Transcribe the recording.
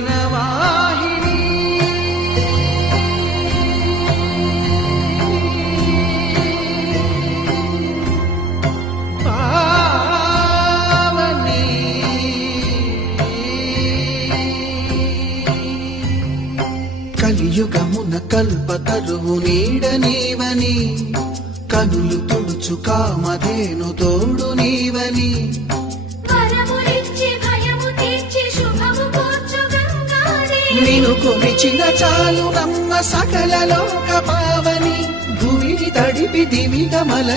జీవనవాహిని పావని కలియుగమున కల్పతరువు నీడ నీవని కనులు తుడుచు కామధేను తోడు నీవని నిను కొలిచిన చాలు నమ్మ సకల లోక పావని భూమిని తడిపి దివిగా మలచి